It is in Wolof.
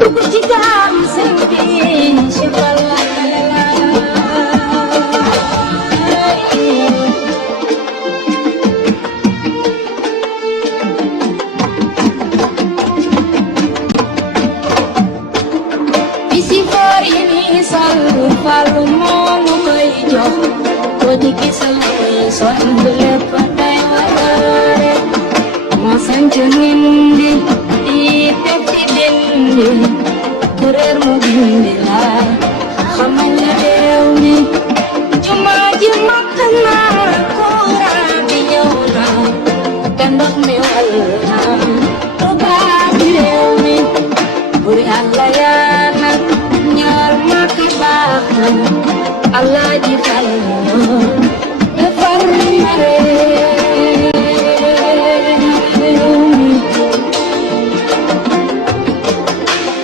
dugg ci gaal sëñ bi Cheikh Fall bisi foor yi ni sol Fallu moomu koy jox ko di gisal muy sonn lépp day warare moo sant nindi di def ci dindi kuréer mu bindi laay xamal la réew mi jumaa ji mokk na courant bi ñëw na te ndox mi wal na Tuubaa bi réew mi buri Yàlla yaa nag ñaar Makka baax na Allah ji fal